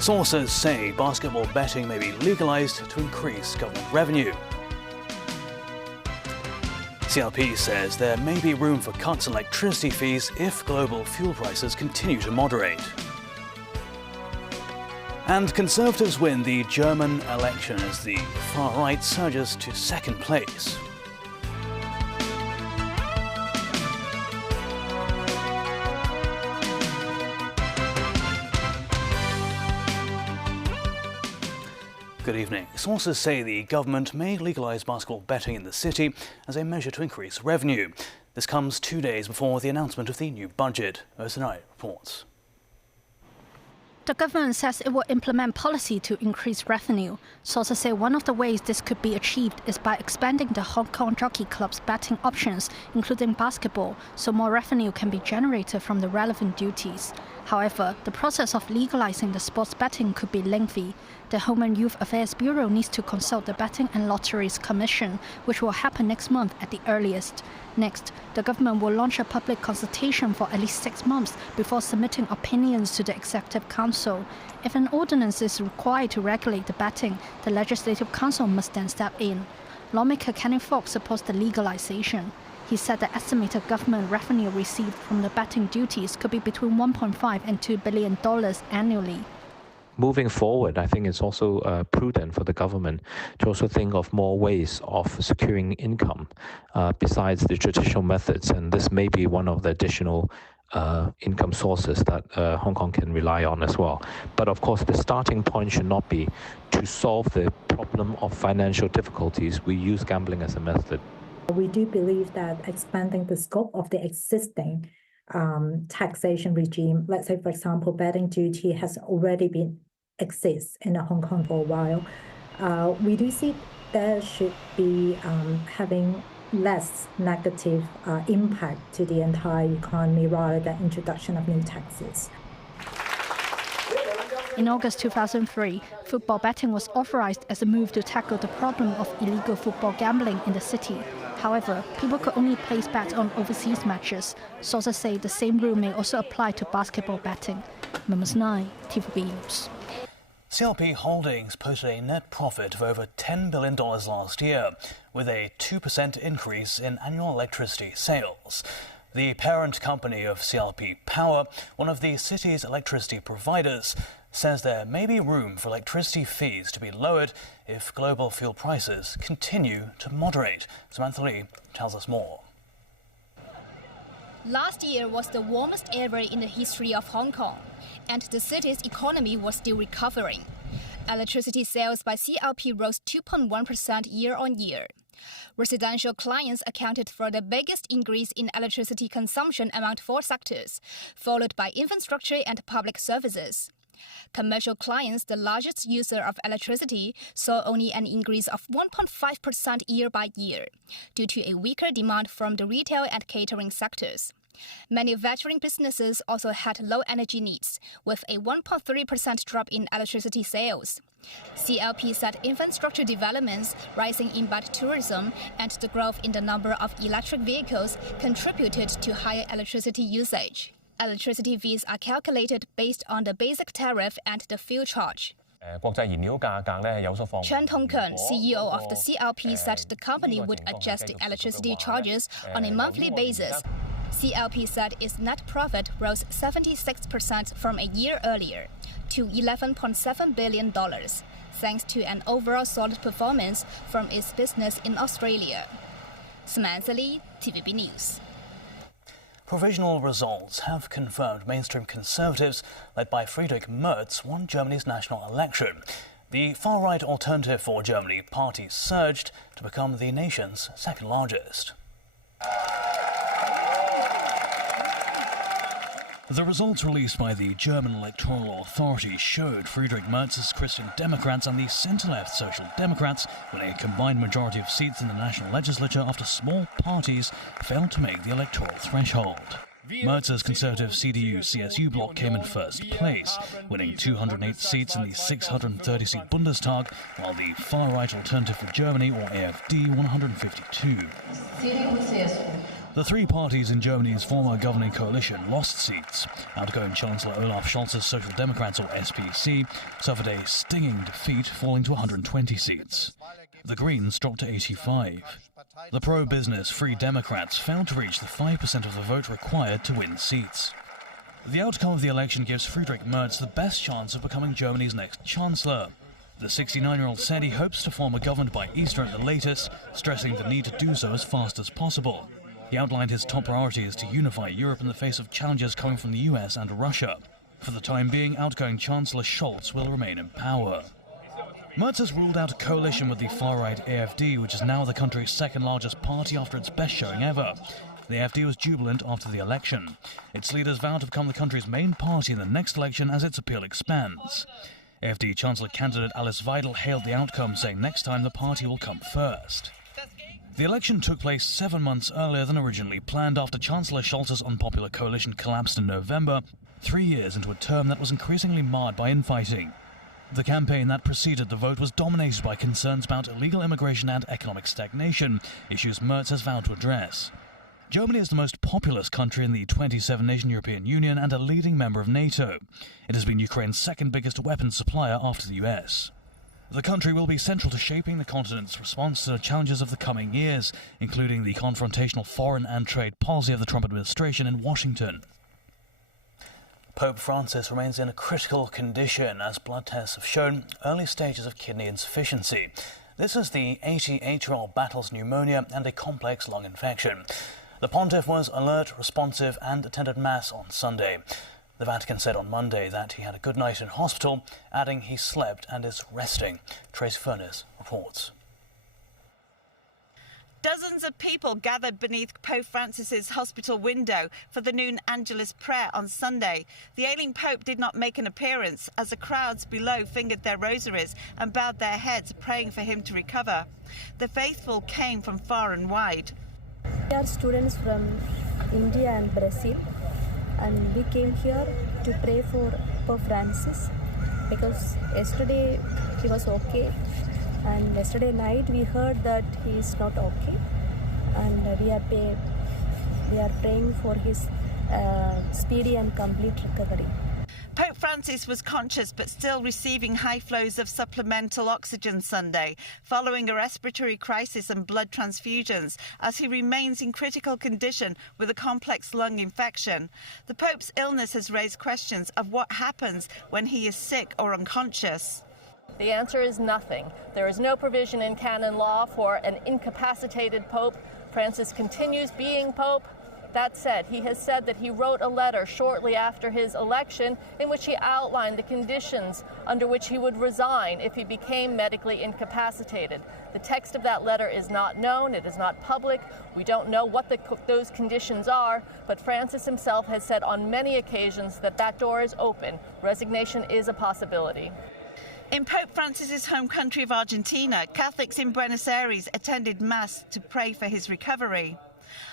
Sources say basketball betting may be legalized to increase government revenue. CLP says there may be room for cuts in electricity fees if global fuel prices continue to moderate. And Conservatives win the German election as the far right surges to second place. Good evening. Sources say the government may legalise basketball betting in the city as a measure to increase revenue. This comes 2 days before the announcement of the new budget. Tonight reports. The government says it will implement policy to increase revenue. Sources say one of the ways this could be achieved is by expanding the Hong Kong Jockey Club's betting options, including basketball, so more revenue can be generated from the relevant duties. However, the process of legalizing the sports betting could be lengthy. The Home and Youth Affairs Bureau needs to consult the Betting and Lotteries Commission, which will happen next month at the earliest. Next, the government will launch a public consultation for at least 6 months before submitting opinions to the Executive Council. If an ordinance is required to regulate the betting, the Legislative Council must then step in. Lawmaker Kenny Fox supports the legalization. He said the estimated government revenue received from the betting duties could be between $1.5 and $2 billion annually. Moving forward, I think it's also prudent for the government to also think of more ways of securing income besides the traditional methods, and this may be one of the additional income sources that Hong Kong can rely on as well. But of course, the starting point should not be to solve the problem of financial difficulties. We use gambling as a method. We do believe that expanding the scope of the existing taxation regime, let's say, for example, betting duty has already been exists in Hong Kong for a while. We do see there should be having less negative impact to the entire economy rather than introduction of new taxes. In August 2003, football betting was authorized as a move to tackle the problem of illegal football gambling in the city. However, people could only place bets on overseas matches. Sources say the same rule may also apply to basketball betting. Members 9, TVB News. CLP Holdings posted a net profit of over $10 billion last year, with a 2% increase in annual electricity sales. The parent company of CLP Power, one of the city's electricity providers, says there may be room for electricity fees to be lowered if global fuel prices continue to moderate. Samantha Lee tells us more. Last year was the warmest ever in the history of Hong Kong, and the city's economy was still recovering. Electricity sales by CLP rose 2.1% year-on-year. Residential clients accounted for the biggest increase in electricity consumption among 4 sectors, followed by infrastructure and public services. Commercial clients, the largest user of electricity, saw only an increase of 1.5% year by year, due to a weaker demand from the retail and catering sectors. Manufacturing businesses also had low energy needs, with a 1.3% drop in electricity sales. CLP said infrastructure developments, rising inbound tourism, and the growth in the number of electric vehicles contributed to higher electricity usage. Electricity fees are calculated based on the basic tariff and the fuel charge. Chen Tongken, CEO of the CLP, said the company would adjust the electricity charges on a monthly basis. CLP said its net profit rose 76% from a year earlier to $11.7 billion, thanks to an overall solid performance from its business in Australia. Samantha Lee, TVB News. Provisional results have confirmed mainstream Conservatives, led by Friedrich Merz, won Germany's national election. The far-right Alternative for Germany party surged to become the nation's second largest. The results released by the German Electoral Authority showed Friedrich Merz's Christian Democrats and the centre-left Social Democrats winning a combined majority of seats in the national legislature after small parties failed to make the electoral threshold. Merz's conservative CDU-CSU bloc came in first place, winning 208 seats in the 630-seat Bundestag, while the far-right Alternative for Germany, or AfD, 152. The The three parties in Germany's former governing coalition lost seats. Outgoing Chancellor Olaf Scholz's Social Democrats, or SPC, suffered a stinging defeat, falling to 120 seats. The Greens dropped to 85. The pro-business Free Democrats failed to reach the 5% of the vote required to win seats. The outcome of the election gives Friedrich Merz the best chance of becoming Germany's next chancellor. The 69-year-old said he hopes to form a government by Easter at the latest, stressing the need to do so as fast as possible. He outlined his top priorities to unify Europe in the face of challenges coming from the US and Russia. For the time being, outgoing Chancellor Scholz will remain in power. Merz has ruled out a coalition with the far-right AfD, which is now the country's second-largest party after its best showing ever. The AfD was jubilant after the election. Its leaders vow to become the country's main party in the next election as its appeal expands. AfD Chancellor candidate Alice Weidel hailed the outcome, saying next time the party will come first. The election took place 7 months earlier than originally planned after Chancellor Scholz's unpopular coalition collapsed in November, 3 years into a term that was increasingly marred by infighting. The campaign that preceded the vote was dominated by concerns about illegal immigration and economic stagnation, issues Merz has vowed to address. Germany is the most populous country in the 27-nation European Union and a leading member of NATO. It has been Ukraine's second biggest weapons supplier after the US. The country will be central to shaping the continent's response to the challenges of the coming years, including the confrontational foreign and trade policy of the Trump administration in Washington. Pope Francis remains in a critical condition as blood tests have shown early stages of kidney insufficiency. This as the 88-year-old battles pneumonia and a complex lung infection. The pontiff was alert, responsive and attended Mass on Sunday. The Vatican said on Monday that he had a good night in hospital, adding he slept and is resting. Tracy Furness reports. Dozens of people gathered beneath Pope Francis's hospital window for the noon Angelus prayer on Sunday. The ailing Pope did not make an appearance as the crowds below fingered their rosaries and bowed their heads, praying for him to recover. The faithful came from far and wide. We are students from India and Brazil, and we came here to pray for Pope Francis because yesterday he was okay, and yesterday night we heard that he is not okay, and we are praying for his speedy and complete recovery. Pope Francis was conscious but still receiving high flows of supplemental oxygen Sunday, following a respiratory crisis and blood transfusions, as he remains in critical condition with a complex lung infection. The Pope's illness has raised questions of what happens when he is sick or unconscious. The answer is nothing. There is no provision in canon law for an incapacitated Pope. Francis continues being Pope. That said, he has said that he wrote a letter shortly after his election in which he outlined the conditions under which he would resign if he became medically incapacitated. The text of that letter is not known. It is not public. We don't know what those conditions are, but Francis himself has said on many occasions that that door is open. Resignation is a possibility. In Pope Francis's home country of Argentina, Catholics in Buenos Aires attended Mass to pray for his recovery.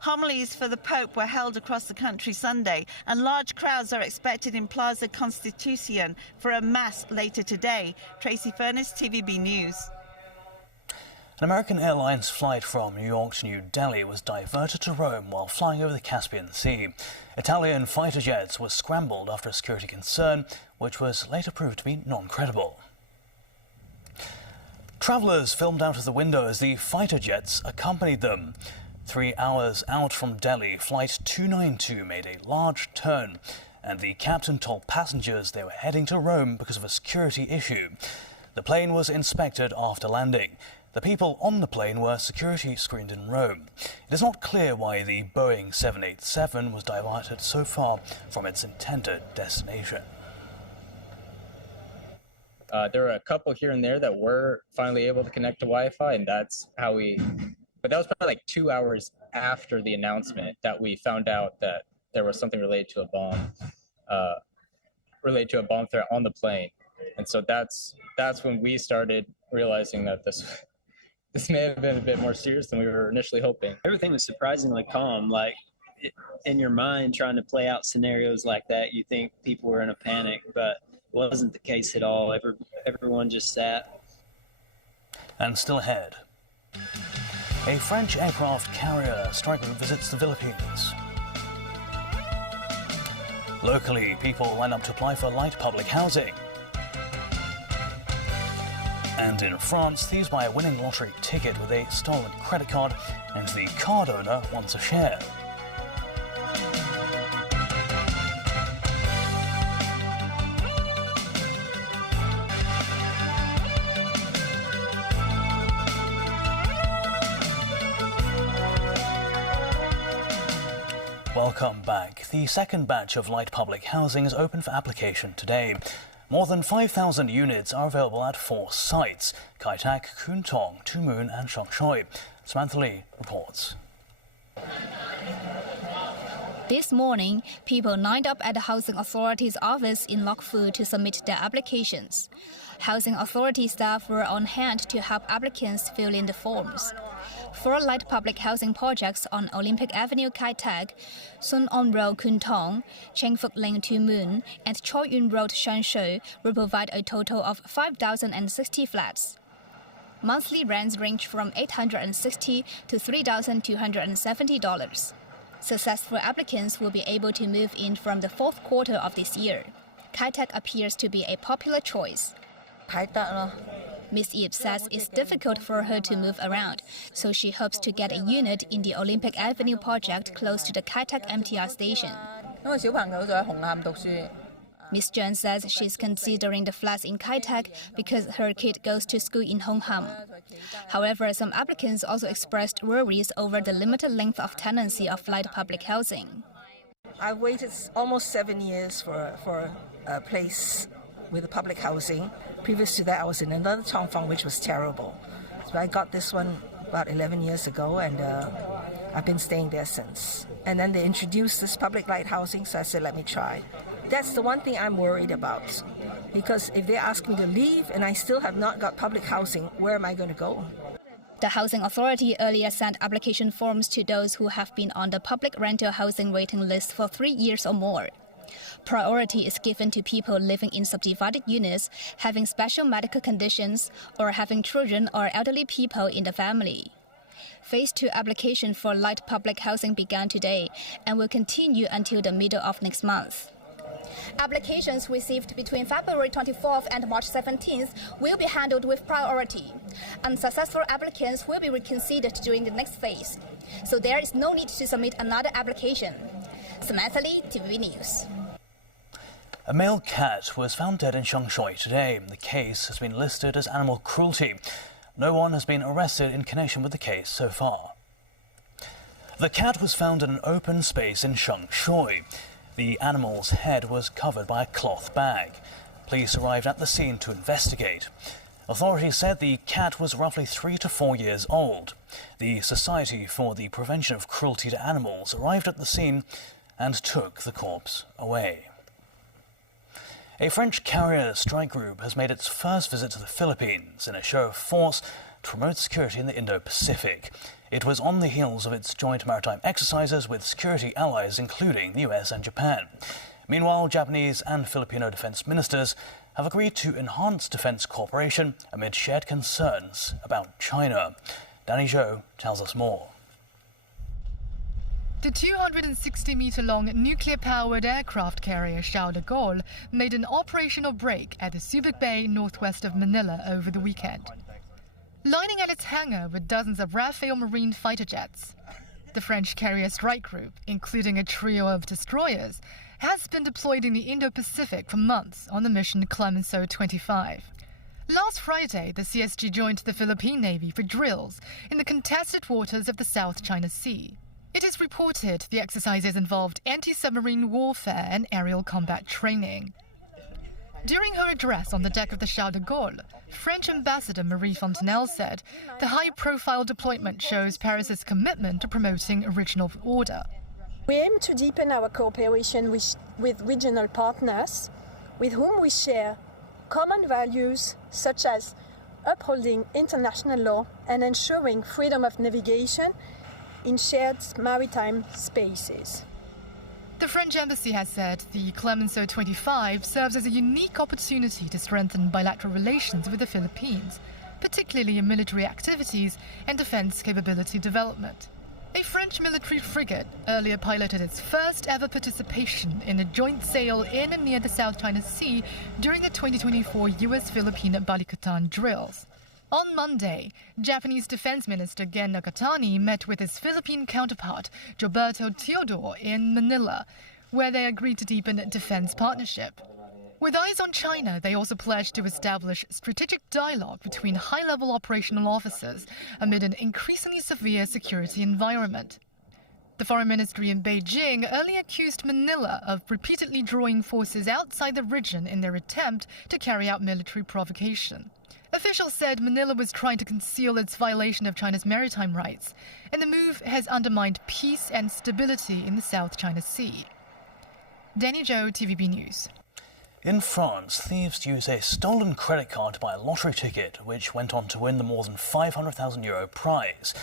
Homilies for the Pope were held across the country Sunday, and large crowds are expected in Plaza Constitucion for a Mass later today. Tracy Furness, TVB News. An American Airlines flight from New York to New Delhi was diverted to Rome while flying over the Caspian Sea. Italian fighter jets were scrambled after a security concern, which was later proved to be non-credible. Travellers filmed out of the window as the fighter jets accompanied them. 3 hours out from Delhi, Flight 292 made a large turn, and the captain told passengers they were heading to Rome because of a security issue. The plane was inspected after landing. The people on the plane were security screened in Rome. It is not clear why the Boeing 787 was diverted so far from its intended destination. There were a couple here and there that were finally able to connect to Wi-Fi, and that's how we... But that was probably like 2 hours after the announcement that we found out that there was something related to a bomb threat on the plane. And so that's when we started realizing that this may have been a bit more serious than we were initially hoping. Everything was surprisingly calm. Like in your mind, trying to play out scenarios like that, you think people were in a panic, but it wasn't the case at all. Everyone just sat. And still ahead. A French aircraft carrier strike group visits the Philippines. Locally, people line up to apply for light public housing. And in France, thieves buy a winning lottery ticket with a stolen credit card, and the card owner wants a share. Welcome back. The second batch of light public housing is open for application today. More than 5,000 units are available at 4 sites: Kai Tak, Kwun Tong, Tu Mun and Shang Shui. Samantha Lee reports. This morning, people lined up at the Housing Authority's office in Lok Fu to submit their applications. Housing Authority staff were on hand to help applicants fill in the forms. 4 light public housing projects on Olympic Avenue Kai Tak, Sun On Road Kwun Tong, Cheng Fuk Ling Tu Mun, and Choi Yun Road Shang Shui will provide a total of 5,060 flats. Monthly rents range from $860 to $3,270. Successful applicants will be able to move in from the 4th quarter of this year. Kai Tak appears to be a popular choice. Ms. Yip says it's difficult for her to move around, so she hopes to get a unit in the Olympic Avenue project close to the Kai Tak MTR station. Ms. Jones says she's considering the flats in Kai Tak because her kid goes to school in Hong Kong. However, some applicants also expressed worries over the limited length of tenancy of light public housing. I waited almost 7 years for a place with the public housing. Previous to that, I was in another Chongfang, which was terrible. So I got this one about 11 years ago, and I've been staying there since. And then they introduced this public light housing, so I said, let me try. That's the one thing I'm worried about, because if they ask me to leave and I still have not got public housing, where am I going to go? The Housing Authority earlier sent application forms to those who have been on the public rental housing waiting list for 3 years or more. Priority is given to people living in subdivided units, having special medical conditions, or having children or elderly people in the family. Phase 2 application for light public housing began today and will continue until the middle of next month. Applications received between February 24th and March 17th will be handled with priority. Unsuccessful applicants will be reconsidered during the next phase, so there is no need to submit another application. Samantha Lee, TVB News. A male cat was found dead in Shang Shui today. The case has been listed as animal cruelty. No one has been arrested in connection with the case so far. The cat was found in an open space in Shang Shui. The animal's head was covered by a cloth bag. Police arrived at the scene to investigate. Authorities said the cat was roughly 3 to 4 years old. The Society for the Prevention of Cruelty to Animals arrived at the scene and took the corpse away. A French carrier strike group has made its first visit to the Philippines in a show of force to promote security in the Indo-Pacific. It was on the heels of its joint maritime exercises with security allies, including the US and Japan. Meanwhile, Japanese and Filipino defense ministers have agreed to enhance defense cooperation amid shared concerns about China. Danny Zhou tells us more. The 260-meter-long nuclear-powered aircraft carrier Charles de Gaulle made an operational break at the Subic Bay northwest of Manila over the weekend. Lining at its hangar were dozens of Rafale Marine fighter jets. The French carrier strike group, including a trio of destroyers, has been deployed in the Indo-Pacific for months on the mission Clemenceau 25. Last Friday, the CSG joined the Philippine Navy for drills in the contested waters of the South China Sea. It is reported the exercises involved anti-submarine warfare and aerial combat training. During her address on the deck of the Charles de Gaulle, French Ambassador Marie Fontenelle said the high-profile deployment shows Paris's commitment to promoting regional order. We aim to deepen our cooperation with regional partners with whom we share common values such as upholding international law and ensuring freedom of navigation in shared maritime spaces. The French embassy has said the Clemenceau 25 serves as a unique opportunity to strengthen bilateral relations with the Philippines, particularly in military activities and defense capability development. A French military frigate earlier piloted its first ever participation in a joint sail in and near the South China Sea during the 2024 US-Philippine Balikatan drills. On Monday, Japanese Defense Minister Gen Nakatani met with his Philippine counterpart, Gilberto Teodoro, in Manila, where they agreed to deepen defense partnership. With eyes on China, they also pledged to establish strategic dialogue between high-level operational officers amid an increasingly severe security environment. The Foreign Ministry in Beijing earlier accused Manila of repeatedly drawing forces outside the region in their attempt to carry out military provocation. Officials said Manila was trying to conceal its violation of China's maritime rights, and the move has undermined peace and stability in the South China Sea. Danny Zhou, TVB News. In France, thieves used a stolen credit card to buy a lottery ticket, which went on to win the more than €500,000 prize.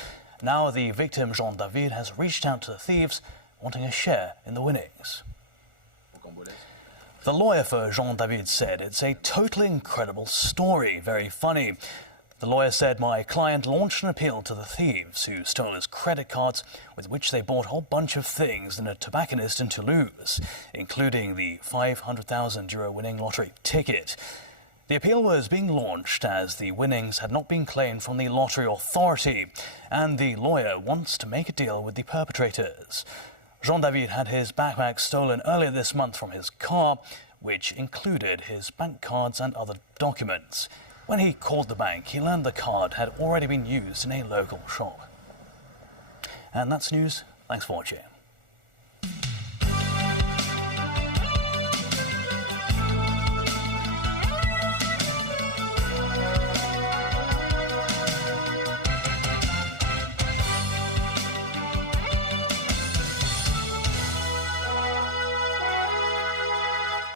Now the victim, Jean David, has reached out to the thieves, wanting a share in the winnings. The lawyer for Jean David said it's a totally incredible story, very funny. The lawyer said my client launched an appeal to the thieves who stole his credit cards, with which they bought a whole bunch of things in a tobacconist in Toulouse, including the €500,000 winning lottery ticket. The appeal was being launched as the winnings had not been claimed from the lottery authority, and the lawyer wants to make a deal with the perpetrators. Jean David had his backpack stolen earlier this month from his car, which included his bank cards and other documents. When he called the bank, he learned the card had already been used in a local shop. And that's news. Thanks for watching.